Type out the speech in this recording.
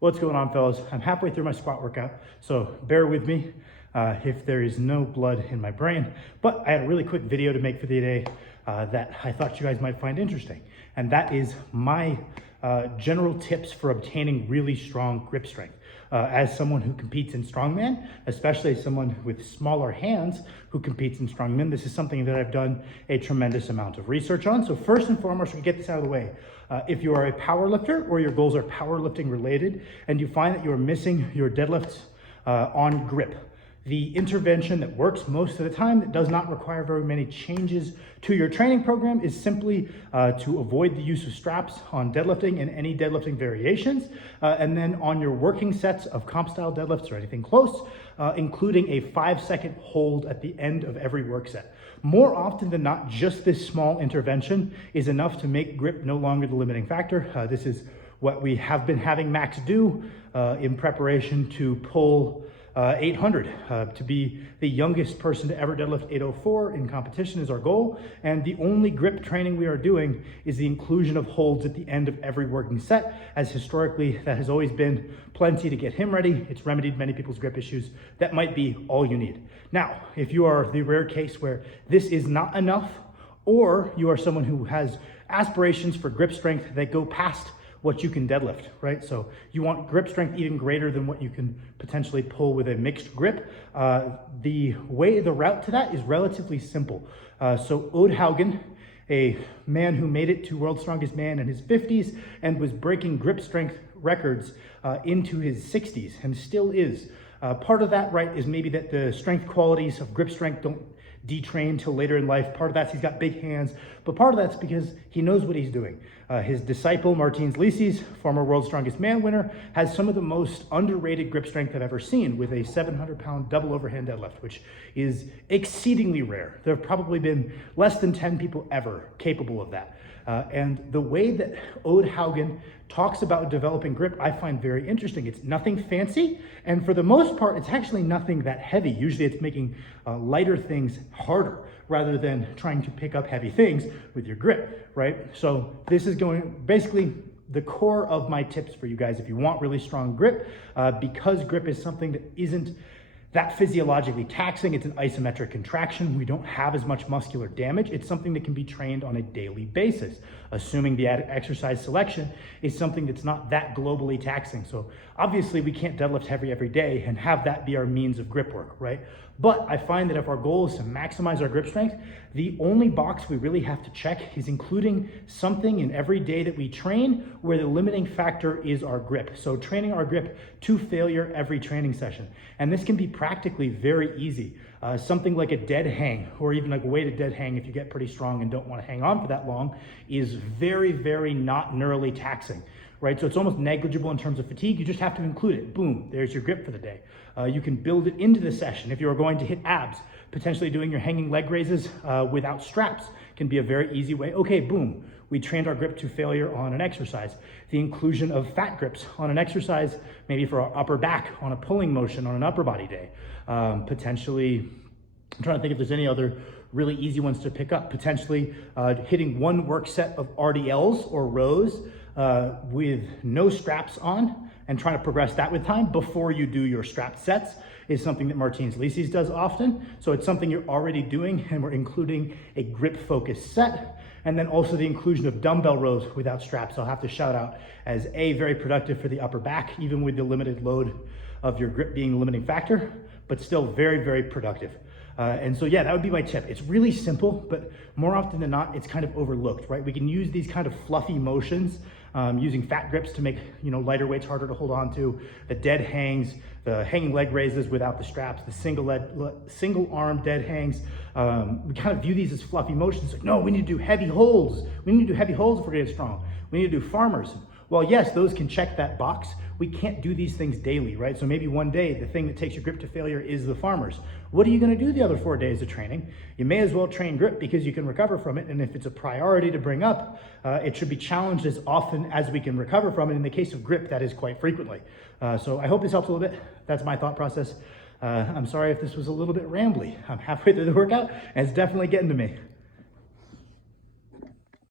What's going on, fellas? I'm halfway through my squat workout, so bear with me if there is no blood in my brain. But I had a really quick video to make for the day that I thought you guys might find interesting. And that is my general tips for obtaining really strong grip strength. As someone who competes in strongman, especially as someone with smaller hands who competes in strongman, this is something that I've done a tremendous amount of research on. So first and foremost, we get this out of the way. If you are a power lifter or your goals are powerlifting related and you find that you are missing your deadlifts on grip, the intervention that works most of the time, that does not require very many changes to your training program, is simply to avoid the use of straps on deadlifting and any deadlifting variations. And then on your working sets of comp style deadlifts or anything close, including a 5-second hold at the end of every work set. More often than not, just this small intervention is enough to make grip no longer the limiting factor. This is what we have been having Max do in preparation to pull 800. To be the youngest person to ever deadlift 804 in competition is our goal. And the only grip training we are doing is the inclusion of holds at the end of every working set, as historically that has always been plenty to get him ready. It's remedied many people's grip issues. That might be all you need. Now, if you are the rare case where this is not enough, or you are someone who has aspirations for grip strength that go past what you can deadlift, right? So you want grip strength even greater than what you can potentially pull with a mixed grip. The route to that is relatively simple. So Ode Haugen, a man who made it to World's Strongest Man in his 50s and was breaking grip strength records into his 60s and still is. Part of that, right, is maybe that the strength qualities of grip strength don't detrain till later in life. Part of that's he's got big hands, but part of that's because he knows what he's doing. His disciple, Martins Licis, former World's Strongest Man winner, has some of the most underrated grip strength I've ever seen with a 700-pound double overhand deadlift, which is exceedingly rare. There have probably been less than 10 people ever capable of that. And the way that Ode Haugen talks about developing grip, I find very interesting. It's nothing fancy, and for the most part, it's actually nothing that heavy. Usually it's making lighter things harder rather than trying to pick up heavy things with your grip, right? So this is going basically the core of my tips for you guys if you want really strong grip, because grip is something that isn't that physiologically taxing. It's an isometric contraction. We don't have as much muscular damage. It's something that can be trained on a daily basis, assuming the exercise selection is something that's not that globally taxing. So obviously we can't deadlift heavy every day and have that be our means of grip work, right? But I find that if our goal is to maximize our grip strength, the only box we really have to check is including something in every day that we train where the limiting factor is our grip. So training our grip to failure every training session. And this can be practically very easy. Something like a dead hang, or even like a weighted dead hang if you get pretty strong and don't want to hang on for that long, is very, very not neurally taxing. Right? So it's almost negligible in terms of fatigue. You just have to include it. Boom, there's your grip for the day. You can build it into the session. If you are going to hit abs, potentially doing your hanging leg raises without straps can be a very easy way. Okay, boom, we trained our grip to failure on an exercise. The inclusion of fat grips on an exercise, maybe for our upper back on a pulling motion on an upper body day. Potentially, I'm trying to think if there's any other really easy ones to pick up. Potentially hitting one work set of RDLs or rows with no straps on and trying to progress that with time before you do your strapped sets is something that Martins Licis does often. So it's something you're already doing, and we're including a grip focused set. And then also the inclusion of dumbbell rows without straps, I'll have to shout out as very productive for the upper back, even with the limited load of your grip being the limiting factor, but still very, very productive. And so, yeah, that would be my tip. It's really simple, but more often than not, it's kind of overlooked, right? We can use these kind of fluffy motions, using fat grips to make, lighter weights harder to hold on to, the dead hangs, the hanging leg raises without the straps, the single arm dead hangs. We kind of view these as fluffy motions. Like, no, we need to do heavy holds. We need to do heavy holds if we're getting strong. We need to do farmers. Well, yes, those can check that box. We can't do these things daily, right? So maybe one day the thing that takes your grip to failure is the farmers. What are you gonna do the other 4 days of training? You may as well train grip because you can recover from it. And if it's a priority to bring up, it should be challenged as often as we can recover from it. In the case of grip, that is quite frequently. So I hope this helps a little bit. That's my thought process. I'm sorry if this was a little bit rambly. I'm halfway through the workout and it's definitely getting to me.